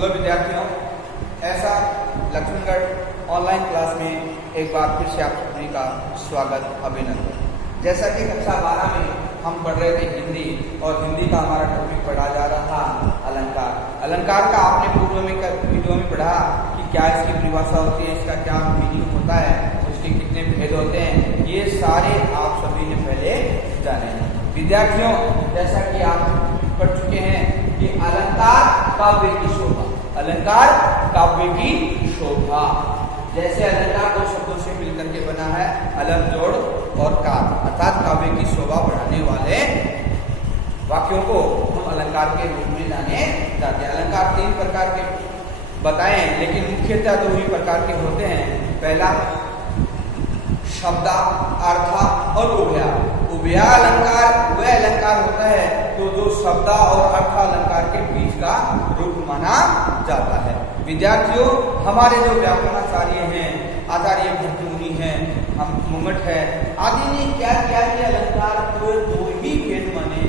Hello विद्यार्थियों, ऐसा Laxmangarh online class में एक बार फिर से आप सभी का स्वागत, अभिनंदन। जैसा कि कक्षा 12 में हम पढ़ रहे थे हिंदी, और हिंदी का हमारा टॉपिक पढ़ा जा रहा था अलंकार। अलंकार का आपने पूर्व में वीडियो में पढ़ा कि क्या इसकी परिभाषा होती है, इसका क्या मीनिंग होता है, उसके कितने भेद होते हैं, ये सारे आप सभी ने पहले जाने हैं। विद्यार्थियों, जैसा कि आप पढ़ चुके हैं कि अलंकार काव्य की शोभा, अलंकार काव्य की शोभा। जैसे अलंकार दो शब्दों से मिलकर के बना है, अलग जोड़ और कार, अर्थात काव्य की शोभा बढ़ाने वाले वाक्यों को हम अलंकार के रूप में जाने जाते हैं। अलंकार 3 प्रकार के बताए, लेकिन मुख्यतः 2 ही प्रकार के होते हैं। पहला शब्दा, अर्था और उभया। उभया अलंकार वह अलंकार होता है तो जो शब्दा और अर्थालंकार के बीच का रूप माना जाता है। विद्यार्थियों, हमारे जो व्याकरणाचार्य हैं, आचार्य भट्टमुनि हैं, हम मुमट है आदि ने क्या किया कि अलंकार को 2 ही भेद माने,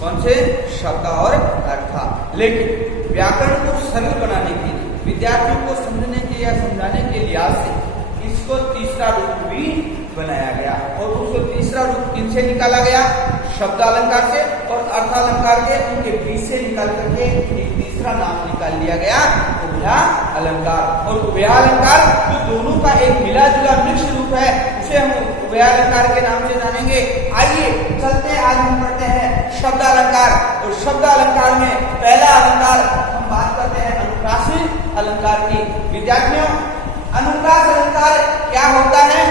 कौन से? शब्दा और अर्था। लेकिन व्याकरण को सरल बनाने के लिए, विद्यार्थियों को समझने के या समझाने के लिहाज से इसको तीसरा रूप भी बनाया गया, और उसको तीसरा रूप किनसे निकाला गया? शब्दालंकार से और अर्थालंकार के उनके बीच से निकाल करके एक तीसरा नाम निकाल लिया गया, उभया अलंकार। और उभया अलंकार जो दोनों का एक मिला जुला मिक्स रूप है, उसे हम उभया अलंकार के नाम से जानेंगे। आइए चलते हैं, आज हम पढ़ते हैं शब्दालंकार। और शब्दालंकार में पहला अलंकार हम बात करते हैं अनुप्रास अलंकार की। विद्यार्थियों, अनुप्रास अलंकार क्या होता है,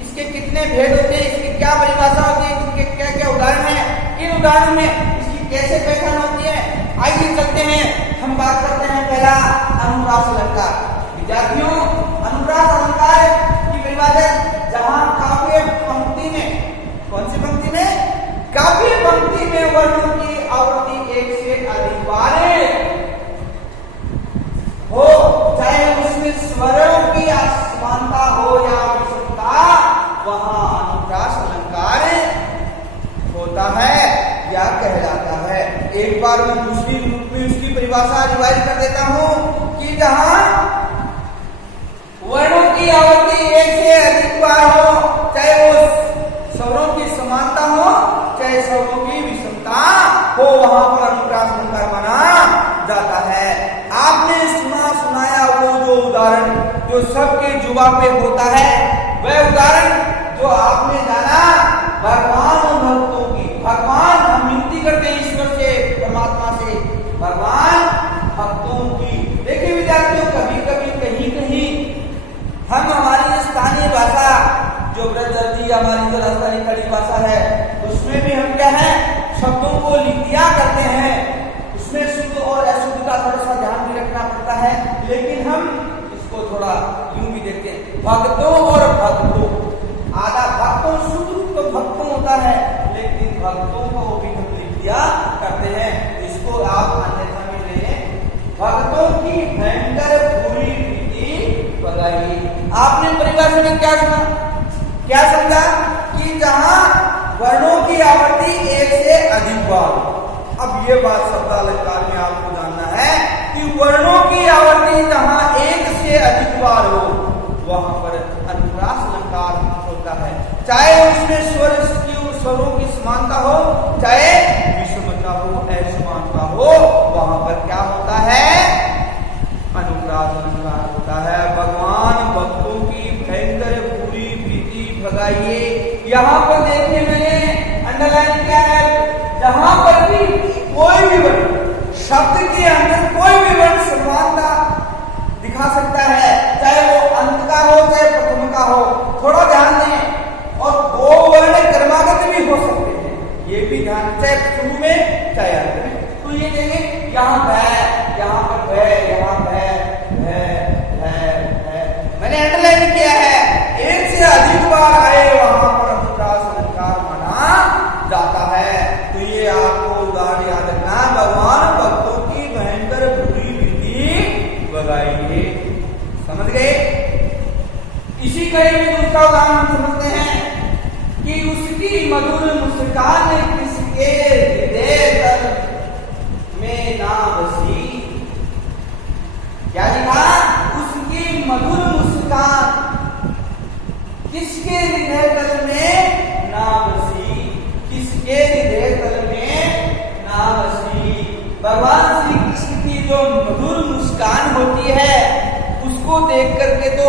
इसके कितने भेद होते हैं, इसकी क्या परिभाषा होती है, इसके क्या क्या उदाहरण हैं, इन उदाहरणों में इसकी कैसे पहचान होती है, आइए चलते हैं। हम बात करते हैं पहला अनुप्रास अलंकार। विद्यार्थियों, अनुप्रास अलंकार की परिभाषा, जहां काव्य पंक्ति में, कौन सी पंक्ति में? काव्य पंक्ति में वर्णों की आवृत्ति 1 से अधिक बार हो, चाहे उसमें स्वरों की असमानता हो या विषमता, वहां अनुप्रास अलंकार होता है या कहलाता है। एक बार मैं दूसरी रूप में उसकी परिभाषा रिवाइज कर देता हूं कि जहां वर्णों की आवृत्ति 1 से अधिक बार हो, चाहे वो स्वरों की समानता हो चाहे स्वरों की विषमता हो, वहां पर अनुप्रास अलंकार माना जाता है। आपने सुनाया वो जो उदाहरण जो सबके जुबा पे होता है, वह उदाहरण जो आपने जाना भगवान और भक्तों की। भगवान, हम विनती करते हैं ईश्वर से, परमात्मा से, भगवान भक्तों की। देखिए विद्यार्थियों, कभी कभी कहीं कहीं हम हमारी स्थानीय भाषा जो ब्रजदर्जी हमारी जो राजस्थानी खड़ी भाषा है, उसमें भी हम क्या है, शब्दों को लिख दिया करते हैं, उसमें शुद्ध और अशुद्ध का थोड़ा सा ध्यान भी रखना पड़ता है। लेकिन हम इसको थोड़ा यूं भी देखते हैं, भक्तों और भक्तों, आधा भक्तों शुद्ध तो भक्तों होता है, लेकिन भक्तों को भी हम लिख दिया करते हैं। इसको आप अन्यथा में लें, भक्तों की भयंकर बुरी रीति बगाई। आपने परिभाषा में क्या सुना, क्या समझा कि जहां वर्णों की आवृत्ति 1 से अधिक बार। अब ये बात शब्दालंकार में आपको जानना है कि वर्णों की आवृत्ति जहां 1 से अधिक बार हो, वहां पर अनुप्रास अलंकार होता है। चाहे उसमें स्वरों की समानता हो, चाहे विषमता हो, असमानता हो, वहां पर क्या होता है? अनुप्रास अलंकार होता है। भगवान भक्तों की भयंकर बुरी भीति भगाइए। यहाँ पर देखिए, मैंने अंडरलाइन किया है, जहां पर भी कोई भी वर्ण, शब्द के अंदर कोई भी वर्ण समानता दिखा सकता है, चाहे वो अंत का हो चाहे प्रथम का हो, थोड़ा ध्यान दें। और 2 वर्ण क्रमागत भी हो सकते हैं, ये भी ध्यान, चाहे शुरू में चाहे अंत में। तो ये देखें, यहाँ भय, यहाँ पर भय, यहाँ भय, मैंने अंडरलाइन किया है, 1 से अधिक बार आए वहां पर अनुप्रास अलंकार माना जाता है। तो ये आपको उदाहरण याद रखना, भगवान भक्तों की भयंकर बुरी रीति बगाइए। समझ गए? इसी कड़ी में दूसरा उदाहरण समझते हैं कि उसकी मधुर मुस्कान किसके हृदय में ना बसी।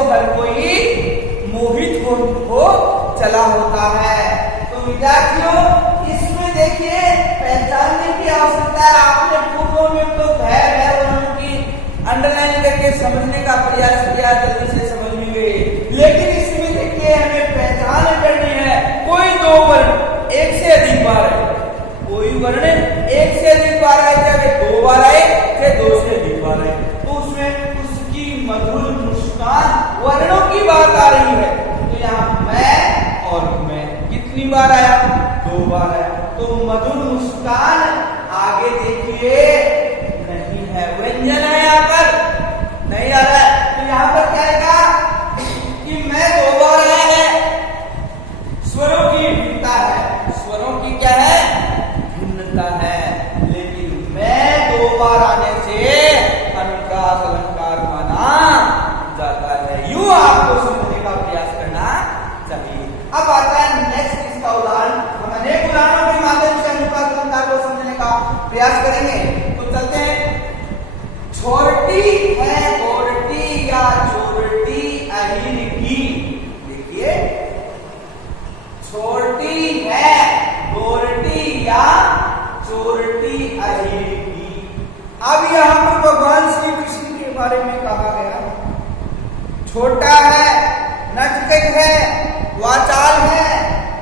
तो हर कोई मोहित हो चला होता है। तो विद्यार्थियों, इसमें देखिए पहचानने की आवश्यकता है। आपने पूर्व में तो भय वर्णों की अंडरलाइन करके समझने का प्रयास किया, जल्दी से समझ भी गए, लेकिन इसमें देखिए हमें पहचान करनी है। कोई दो वर्ण एक से अधिक बार है, कोई वर्ण एक से अधिक बार आए, चाहे 2 बार आए चाहे 2 से अधिक बार आए, तो उसमें उसकी मधुर मुस्कान वर्णों की बात आ रही है। तो यहाँ मैं और मैं कितनी बार आया? 2 बार आया। तो मधुर मुस्कान आगे देखिए नहीं है, व्यंजन है, यहाँ पर नहीं आ रहा है। तो यहाँ पर क्या आएगा कि मैं 2 बार आया है। स्वरों की भिन्नता है, स्वरों की क्या है? भिन्नता है। लेकिन मैं 2 बार आने से अनुप्रास अलंकार माना जाता है। यूं आपको समझने का प्रयास करना चाहिए। अब आता है नेक्स्ट इसका उदाहरण। हम अनेक उदाहरणों के माध्यम से अनुप्रास अलंकार को समझने का प्रयास करेंगे। तो चलते हैं। छोटी है गोरटी या चोरटी अहिर की। देखिए, छोटी है गोरटी या चोरटी अहिर की। अब यहाँ पर भगवान श्री कृष्ण के बारे में कहा गया, छोटा है, नटखट है, वाचाल है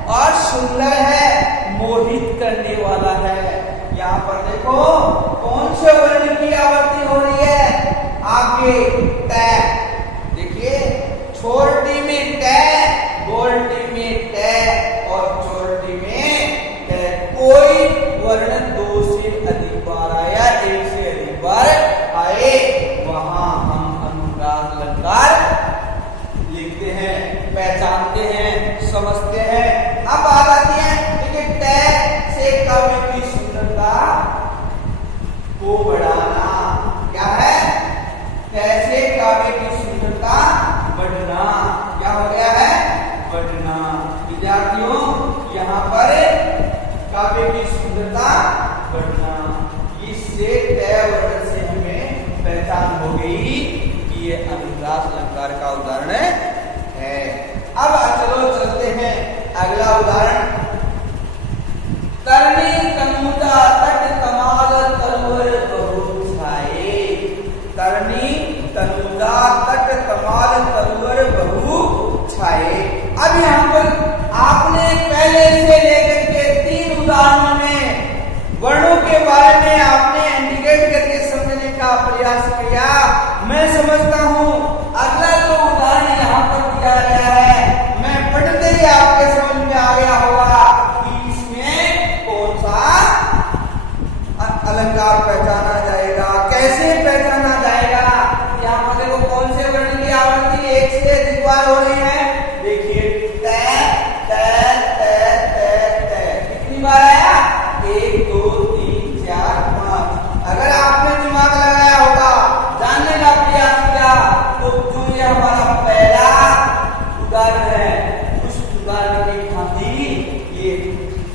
और सुंदर है, मोहित करने वाला है। यहाँ पर देखो कौन से वर्ण की आवृत्ति हो रही है? आगे तय। देखिए, छोटी में तय, गोरटी में तय और चोरटी में तय। कोई वर्ण 2 से अधिक बार आया, 1 से अधिक बार आए, वहां हम अनुप्रास अलंकार लिखते हैं, पहचानते हैं, समझते हैं। अब बात आती है कि तय से काव्य की सुंदरता को बढ़ाना। क्या है? तय से काव्य की सुंदरता बढ़ना। क्या हो गया है? बढ़ना। विद्यार्थियों, यहाँ पर काव्य की सुंदरता बढ़ना, इससे तय वर्ण से हमें पहचान हो गई कि ये अनुप्रास अलंकार का उदाहरण है। अब चलो चलते हैं अगला उदाहरण। तरनी तनुजा तट तमाल तलवर बहु छाए। तरनी तनुजा तट तमाल तलवर बहु छाए। अब यहाँ पर आपने पहले से लेकर के 3 उदाहरणों में वर्णों के बारे में आपने इंडिकेट करके समझने का प्रयास किया। मैं समझता हूँ अगला जो उदाहरण यहाँ पर दिया गया है, मैं पढ़ते ही आपके समझ में आ गया होगा कि इसमें कौन सा अलंकार पहचाना जाएगा, कैसे पहचाना जाएगा। यहाँ पर देखो कौन से वर्ण की आवृत्ति 1 से अधिक बार हो रही है। देखिए, तय तय तय तय तय कितनी बार आया? 1 2 3 4 5। अगर आपने दिमाग लगाया होगा, जानने का प्रयास किया, तो जो ये हमारा पहला उदाहरण है, उस उदाहरण की भांति ये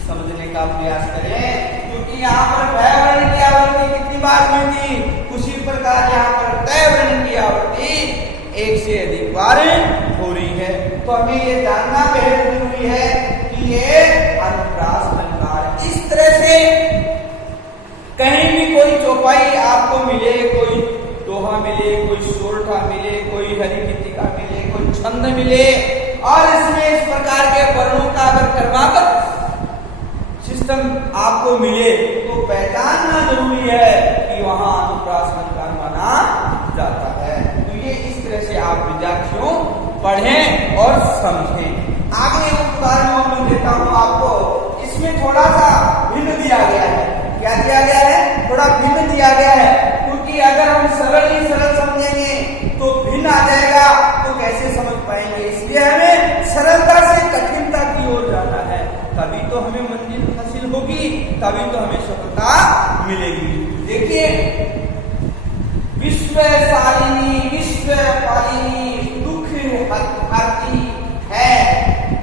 समझने का प्रयास करें। क्योंकि यहाँ पर भय वर्ण की आवृत्ति कितनी बार हुई थी, उसी प्रकार यहाँ पर तय वर्ण की आवृत्ति 1 से अधिक बार हो रही है। तो हमें ये जानना बेहद जरूरी है कि ये अनुप्रास अलंकार। इस तरह से कहीं भी कोई चौपाई आपको मिले, कोई दोहा मिले, कोई सोरठा मिले, कोई हरिकृतिका मिले, कोई छंद मिले, और इसमें इस प्रकार के वर्णों का अगर क्रमागत सिस्टम आपको मिले, तो पहचानना जरूरी है कि वहां अनुप्रास अलंकार माना जाता है। तो ये इस तरह से आप विद्यार्थियों पढ़ें और समझें। आगे एक उदाहरण मैं देता हूं आपको। इसमें थोड़ा सा भिन्न दिया गया है। क्या दिया गया है? थोड़ा भिन्न दिया गया है, क्योंकि अगर हम सरल ही सरल समझेंगे तो भिन्न आ जाएगा, तो कैसे समझ पाएंगे। इसलिए हमें सरलता से कठिनता की ओर जाना है, तभी तो हमें मंजिल हासिल होगी, तभी तो हमें सफलता मिलेगी। देखिए, विश्व शालिनी विश्व पालिनी दुख हरती है,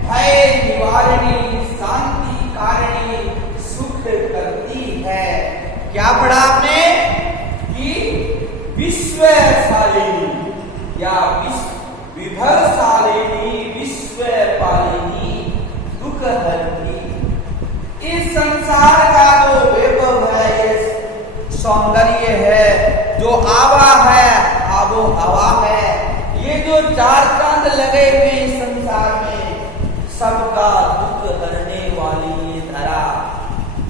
भय निवारिणी शांति कारिणी सुख करती है। क्या पढ़ा आपने? कि विश्व शालिनी या विश्व विभवशालिनी विश्व पालिनी दुख हरती। इस संसार का जो वैभव है, ये सौंदर्य है, जो आवा है, आबो हवा है, ये जो चार चांद लगे हुए इस संसार में, सबका दुख हरने वाली ये धरा,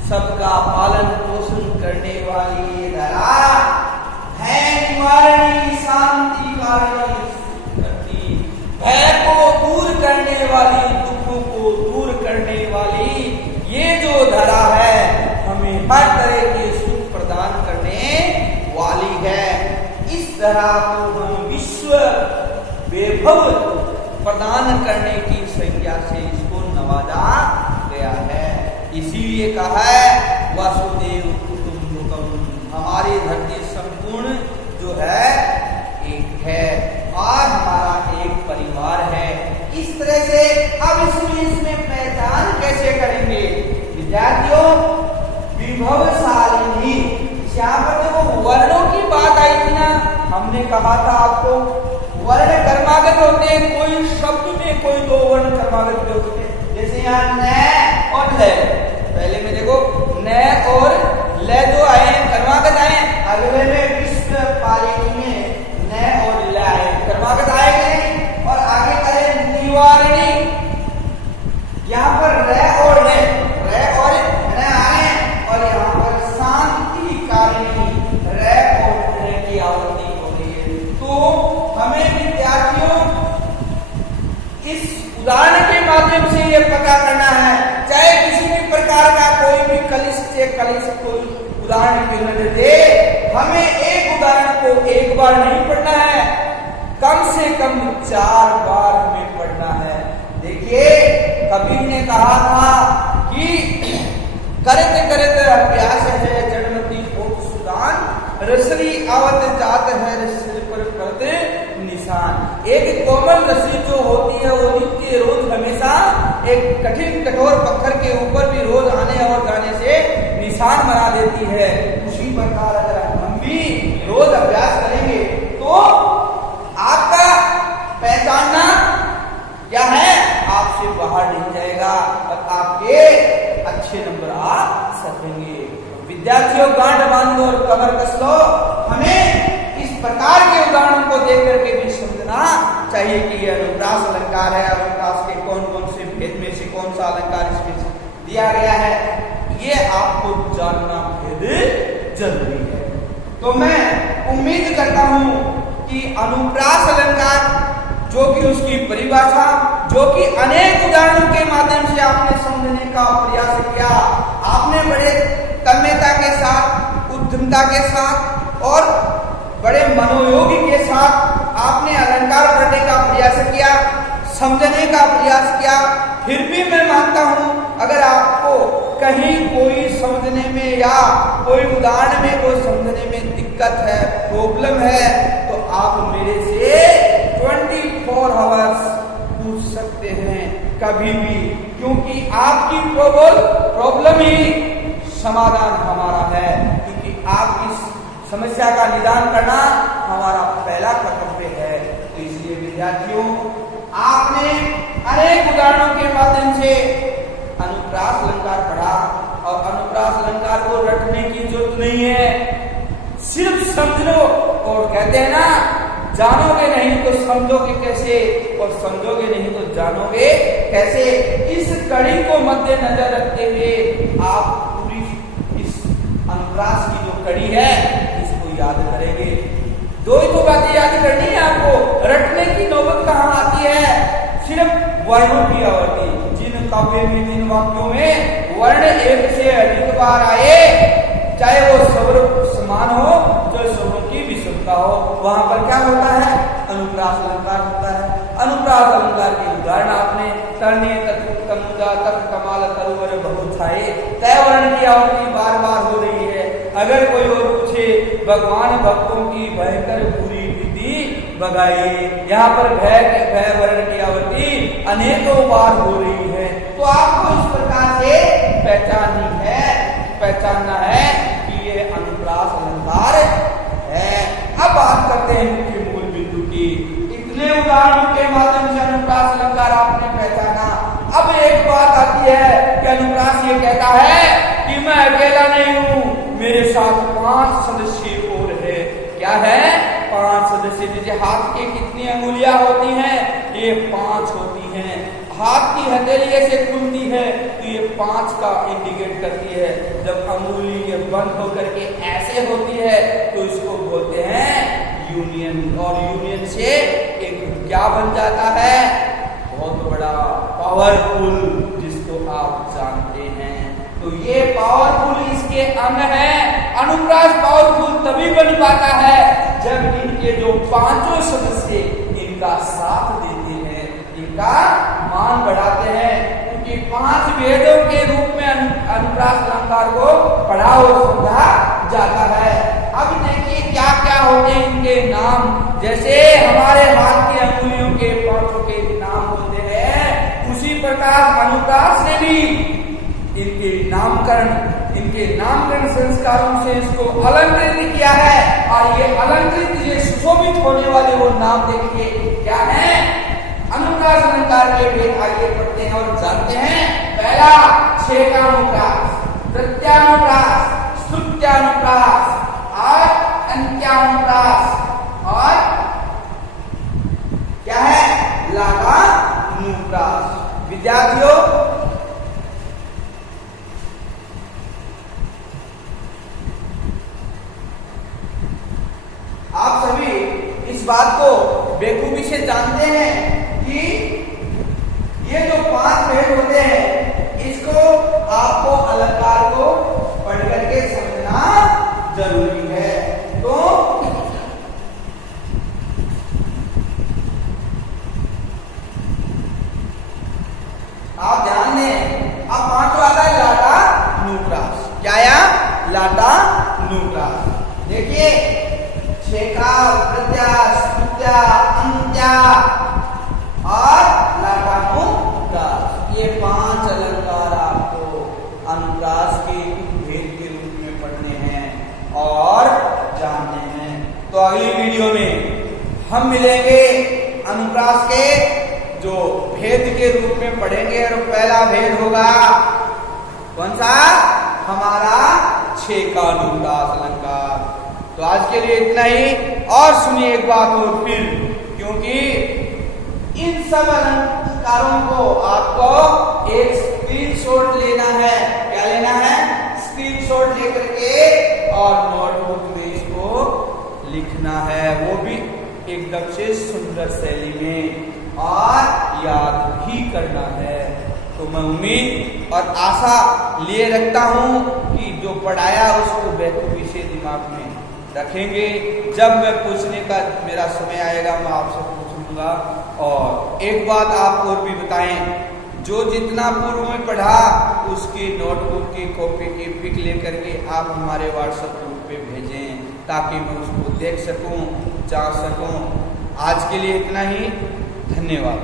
सबका पालन पोषण करने वाली ये धरा है, निवारणी शांति कारिणी करती, भय को दूर करने वाली, दुखों को दूर करने वाली ये जो धरा है, हमें हर तरह के सुख प्रदान करने वाली है। इस धरा को हम विश्व वैभव प्रदान करने की संज्ञा से इसको नवाजा गया है। इसीलिए कहा है वासुदेव कुटुंबकम, हमारी धरती संपूर्ण जो है एक है और हमारा एक परिवार है। इस तरह से अब इसमें पहचान कैसे करेंगे विद्यार्थियों? विभवशालिनी, यहाँ पर देखो वर्णों की बात आई थी ना, हमने कहा था आपको वर्ण कर्मागत होते हैं, कोई शब्द में कोई दो वर्ण कर्मागत होते हैं, जैसे यहाँ न और ल, पहले में देखो न और ल दो आए कर्मागत आए, अगले में विश्व पालिनी में न और ल आए कर्मागत आएंगे, और आगे करें निवारणी, यहाँ पर र और न आए, और यहाँ पर शांति कारिणी र और न की आवृत्ति हो रही है। तो हमें विद्यार्थियों इस उदाहरण के माध्यम से ये पता करना है, चाहे किसी भी प्रकार का कोई भी कलिश कोई उदाहरण क्यों न दे, हमें एक उदाहरण को एक बार नहीं पढ़ना है, कम से कम 4 बार हमें पढ़ना है। देखिए कबीर ने कहा था कि करत करत अभ्यास है जड़मती होत सुदान, रसरी आवत जात है रसरी पर करते निशान। एक कोमल रस्सी जो होती है वो नित्य रोज हमेशा एक कठिन कठोर पत्थर के ऊपर भी रोज आने और जाने से निशान बना देती है। उसी प्रकार अगर हम भी रोज अभ्यास करेंगे तो आपका पहचानना क्या है, आपसे बाहर नहीं जाएगा और आपके अच्छे नंबर आ सकेंगे। विद्यार्थियों गांठ बांध लो और कमर कस लो, हमें इस प्रकार के उदाहरण को देख करके भी समझना चाहिए कि यह अनुप्रास अलंकार है, अनुप्रास के कौन कौन से भेद में से कौन सा अलंकार इसमें दिया गया है, ये आपको जानना भेद जरूरी है। तो मैं उम्मीद करता हूं कि अनुप्रास अलंकार जो कि उसकी परिभाषा, जो कि अनेक उदाहरणों के माध्यम से आपने समझने का प्रयास किया, आपने बड़े तन्मयता के साथ, उद्यमता के साथ और बड़े मनोयोगी के साथ आपने अलंकार पढ़ने का प्रयास किया, समझने का प्रयास किया। फिर भी मैं मानता हूं अगर आपको कहीं कोई समझने में या कोई उदाहरण में कोई समझने में दिक्कत है, प्रॉब्लम है, तो आप मेरे से 24 आवर्स पूछ सकते हैं कभी भी, क्योंकि आपकी प्रॉब्लम ही समाधान हमारा है, क्योंकि आपकी समस्या का निदान करना हमारा पहला कर्तव्य है। तो इसलिए विद्यार्थियों आपने अनेक उदाहरणों के माध्यम से अनुप्रास अलंकार पढ़ा, और अनुप्रास अलंकार को रटने की जरूरत नहीं है, सिर्फ समझ लो। और कहते हैं ना, जानोगे नहीं तो समझोगे कैसे, और समझोगे नहीं तो जानोगे कैसे। इस कड़ी को मद्देनजर रखते हुए आप पूरी इस अनुप्रास की जो कड़ी है इसको याद करेंगे। दो ही तो बातें याद करनी है आपको, रटने की नौबत कहाँ आती है, सिर्फ वर्णों की आवृत्ति। जिन काव्य में, जिन वाक्यों में वर्ण एक से अधिक बार आए, चाहे वो स्वर समान हो, चाहे स्वरों की विषमता हो, वहां पर क्या होता है, अनुप्रास अलंकार होता है। अनुप्रास अलंकार के उदाहरण आपने तरने तत्व तनुजा तत् कमाल तरुवर बहुत छाए, तय वर्ण की आवृत्ति बार बार हो रही है। अगर कोई और पूछे भगवान भक्तों की भयंकर बुरी विधि बगाई, यहाँ पर भय वर्ण की आवृत्ति अनेकों बार हो रही है। तो आपको इस प्रकार से पहचानना है कि ये अनुप्रास अलंकार है। अब बात करते हैं मुख्य मूल बिंदु की। इतने उदाहरणों के माध्यम ये कहता है कि मैं अकेला नहीं हूं, मेरे साथ 5 सदस्य और है। क्या है? 5 सदस्य। जैसे हाथ की कितनी अंगुलियां होती हैं? ये 5 होती हैं। हाथ की हथेली ऐसे खुलती है तो ये 5 का इंडिकेट करती है। जब अंगुली ये बंद होकर के ऐसे होती है तो इसको बोलते हैं यूनियन। और यूनियन से एक क्या बन जाता है? बहुत बड़ा पावरफुल, जिसको आप जानते हैं। तो ये पावरफुल इसके अंग है। अनुप्रास पावरफुल तभी बन पाता है जब इनके जो 5 सदस्य इनका साथ देते हैं, इनका मान बढ़ाते हैं। क्योंकि 5 वेदों के रूप में अनुप्रास अलंकार को पढ़ा और समझा जाता है। अब देखिए क्या क्या होते हैं इनके नाम। जैसे हमारे हाथ की अंगुलियों के 5 के नाम होते हैं, उसी प्रकार अनुप्रास ने भी इनके नामकरण संस्कारों से इसको अलंकृत किया है। और ये अलंकृत, ये सुशोभित होने वाले वो नाम देखिए क्या है? अनुप्रास अलंकार के भेद आगे पढ़ते हैं और जानते हैं। पहला छेकानुप्रास, प्रत्यानुप्रास, स्तुत्यानुप्रास और अंत्यानुप्रास, और क्या है? लाटानुप्रास। विद्यार्थियों, आप सभी इस बात को बेखूबी से जानते हैं कि ये जो 5 भेद होते हैं, इसको आपको अलंकार को पढ़ करके समझना जरूरी है। तो आप ध्यान दें। अब 5वां आता है लाटानुप्रास। क्या या? लाटानुप्रास। देखिए, छेका, प्रत्या, स्तुत्या, अंत्या और लाटानुप्रास, ये 5 अलंकार आपको अनुप्रास के भेद के रूप में पढ़ने हैं और जानने हैं। तो अगली वीडियो में हम मिलेंगे अनुप्रास के जो भेद के रूप में पढ़ेंगे। और पहला भेद होगा कौन सा? हमारा छेकानुप्रास अलंकार। तो आज के लिए इतना ही। और सुनिए एक बात और फिर, क्योंकि इन सब अलंकारों को आपको एक स्क्रीनशॉट लेना है। क्या लेना है? स्क्रीनशॉट लेकर के और नोटबुक में इसको लिखना है, वो भी एकदम से सुंदर शैली में, और याद भी करना है। तो मैं उम्मीद और आशा लिए रखता हूं कि जो पढ़ाया उसको बेखूबी से दिमाग में रखेंगे। जब मैं पूछने का मेरा समय आएगा मैं आपसे पूछूंगा। और एक बात आप और भी बताएं, जो जितना पूर्व में पढ़ा उसकी नोटबुक की कॉपी की पिक लेकर के आप हमारे व्हाट्सएप ग्रुप पे भेजें, ताकि मैं उसको देख सकूं, जान सकूं। आज के लिए इतना ही। धन्यवाद।